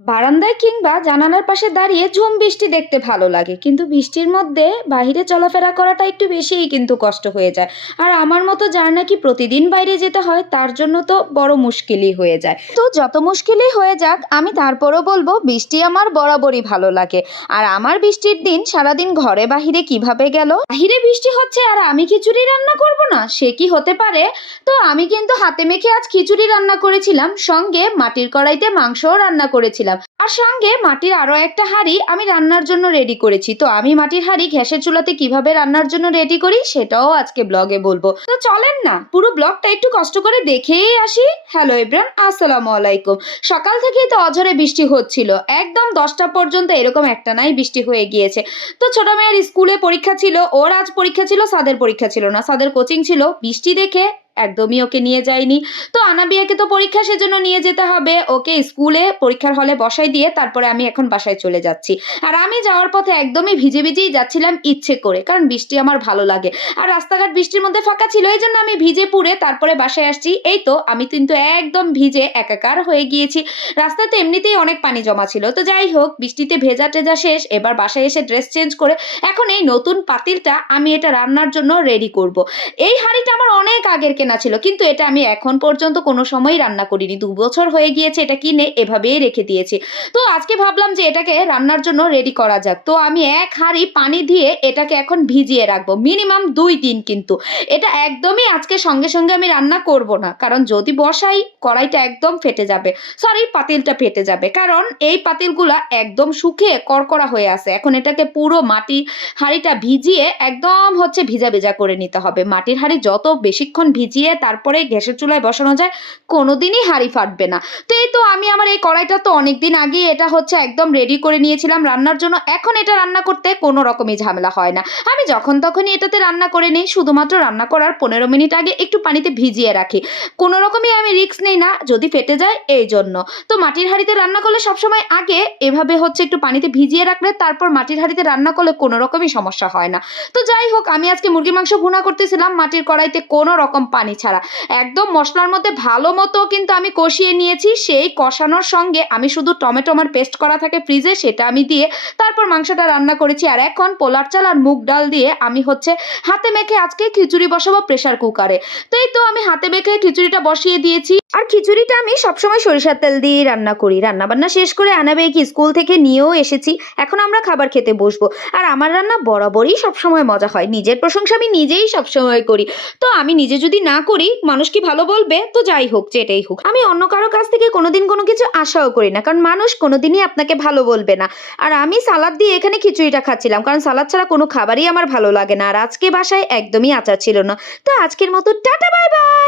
বারান্দায় কিংবা জানালার পাশে দাঁড়িয়ে ঝুম বৃষ্টি দেখতে ভালো লাগে, কিন্তু বৃষ্টির মধ্যে বাইরে চলাফেরা করাটা একটু বেশিই কিন্তু কষ্ট হয়ে যায়। আর আমার মতো যার নাকি প্রতিদিন বাইরে যেতে হয় তার জন্য তো বড় মুশকিলই হয়ে যায়। তো যত মুশকিলই হয়ে যাক, আমি তারপরও বলবো বৃষ্টি আমার বরাবরই ভালো লাগে। আর আমার বৃষ্টির দিন সারাদিন ঘরে বাহিরে কিভাবে গেল, বাহিরে বৃষ্টি হচ্ছে আর আমি খিচুড়ি রান্না করব না, সে কি হতে পারে? তো আমি কিন্তু হাতে মেখে আজ খিচুড়ি রান্না করেছিলাম, সঙ্গে মাটির কড়াইতে মাংসও রান্না করেছিলাম। আর সঙ্গে মাটির আরো একটা হাঁড়ি আমি রান্নার জন্য রেডি করেছি। তো আমি মাটির হাঁড়ি গ্যাসের চুলাতে কিভাবে রান্নার জন্য রেডি করি সেটাও আজকে ব্লগে বলবো। তো চলেন না পুরো ব্লগটা একটু কষ্ট করে দেখেই আসি। হ্যালো এভরিওয়ান, আসসালামু আলাইকুম। সকাল থেকেই তো অঝরে বৃষ্টি হচ্ছিল, একদম 10টা পর্যন্ত এরকম একটা নাই বৃষ্টি হয়ে গিয়েছে। তো ছোট মেয়ের স্কুলে পরীক্ষা ছিল, ওর আজ পরীক্ষা ছিল, সাদের পরীক্ষা ছিল না, সাদের কোচিং ছিল। বৃষ্টি দেখে একদমই ওকে নিয়ে যায়নি। তো আনাবিয়াকে তো পরীক্ষা, সেজন্য নিয়ে যেতে হবে ওকে স্কুলে, পরীক্ষার হলে বসাই দিয়ে তারপরে আমি এখন বাসায় চলে যাচ্ছি। আর আমি যাওয়ার পথে একদমই ভিজে ভিজেই যাচ্ছিলাম ইচ্ছে করে, কারণ বৃষ্টি আমার ভালো লাগে। আর রাস্তাঘাট বৃষ্টির মধ্যে ফাঁকা ছিল, এই জন্য আমি ভিজে পুড়ে তারপরে বাসায় আসছি। এই তো আমি কিন্তু একদম ভিজে একাকার হয়ে গিয়েছি। রাস্তাতে এমনিতেই অনেক পানি জমা ছিল। তো যাই হোক, বৃষ্টিতে ভেজা টেজা শেষ, এবার বাসায় এসে ড্রেস চেঞ্জ করে এখন এই নতুন পাতিলটা আমি এটা রান্নার জন্য রেডি করব। এই হাঁড়িটা আমার অনেক আগের কেনা ছিল, কিন্তু এটা আমি এখন পর্যন্ত কোনো সময় রান্না করিনি। 2 বছর হয়ে গিয়েছে এটা কিনে, এভাবেই রেখে দিয়েছি। তো আজকে ভাবলাম যে এটাকে রান্নার জন্য রেডি করা যাক। তো আমি এক হাঁড়ি পানি দিয়ে এটাকে এখন ভিজিয়ে রাখবো মিনিমাম 2 দিন। কিন্তু এটা একদমই আজকে সঙ্গে সঙ্গে আমি রান্না করব না, কারণ যদি বসাই কড়াইটা একদম ফেটে যাবে, সরি পাতিলটা ফেটে যাবে, কারণ এই পাতিলগুলা একদম শুকিয়ে কড়কড়া হয়ে আছে। এখন এটাকে পুরো মাটি হাঁড়িটা ভিজিয়ে একদম হচ্ছে ভিজা ভেজা করে নিতে হবে। মাটির হাঁড়ি যত বেশিক্ষণ ভিজিয়ে তারপরে গ্যাসের চুলায় বসানো যায়, কোনোদিনই হাঁড়ি ফাটবে না। তো এই তো আমি আমার এই কড়াইটা তো অনেকদিন আগে এটা হচ্ছে একদম রেডি করে নিয়েছিলাম রান্নার জন্য। এখন এটা রান্না করতে কোনো রকমই ঝামেলা হয় না। আমি যখন তখনই এটাতে রান্না করে নিই, শুধুমাত্র রান্না করার 15 মিনিট আগে একটু পানিতে ভিজিয়ে রাখি। কোনো রকমই আমি রিস্ক নেই না যদি ফেটে যায়, এই জন্য। তো মাটির হাঁড়িতে রান্না করলে সবসময় আগে এভাবে হচ্ছে একটু পানিতে ভিজিয়ে রাখলে তারপর মাটির হাঁড়িতে রান্না করলে কোনো রকমই সমস্যা হয় না। তো যাই হোক, আমি আজকে মুরগির মাংস ভুনা করতেছিলাম মাটির কড়াইতে, কোনো রকম পানি ছাড়া। একদম মশলার মধ্যে ভালো মতো কিন্তু আমি কষিয়ে নিয়েছি। সেই কষানোর সঙ্গে আমি শুধু টমেটো আমার পেস্ট করা থাকে ফ্রিজে, সেটা আমি দিয়ে তারপর মাংসটা রান্না করেছি। আর এখন পোলার চাল আর মুগ ডাল দিয়ে আমি হচ্ছে হাতে মেখে আজকে খিচুড়ি বসাবো প্রেসার কুকারে। তো এই তো আমি হাতে মেখে খিচুড়িটা বসিয়ে দিয়েছি। আর খিচুড়িটা আমি সবসময় সরিষার তেল দিয়ে রান্না করি। রান্না বান্না শেষ করে আনাবেকে স্কুল থেকে নিয়েও এসেছি, এখন আমরা খাবার খেতে বসবো। আর আমার রান্না বরাবরই সবসময় মজা হয়, নিজের প্রশংসা আমি নিজেই সবসময় করি। তো আমি নিজে যদি না করি মানুষ কি ভালো বলবে? তো যাই হোক, যেটাই হোক, আমি অন্য কারো কাছ থেকে কোনোদিন কোনো কিছু আশাও করি না, কারণ মানুষ কোনোদিনই আপনাকে ভালো বলবে না। আর আমি সালাদ দিয়ে এখানে খিচুড়িটা খাচ্ছিলাম, কারণ সালাদ ছাড়া কোনো খাবারই আমার ভালো লাগে না। আর আজকে বাসায় একদমই আচার ছিল না। তো আজকের মতো টাটা, বাই বাই।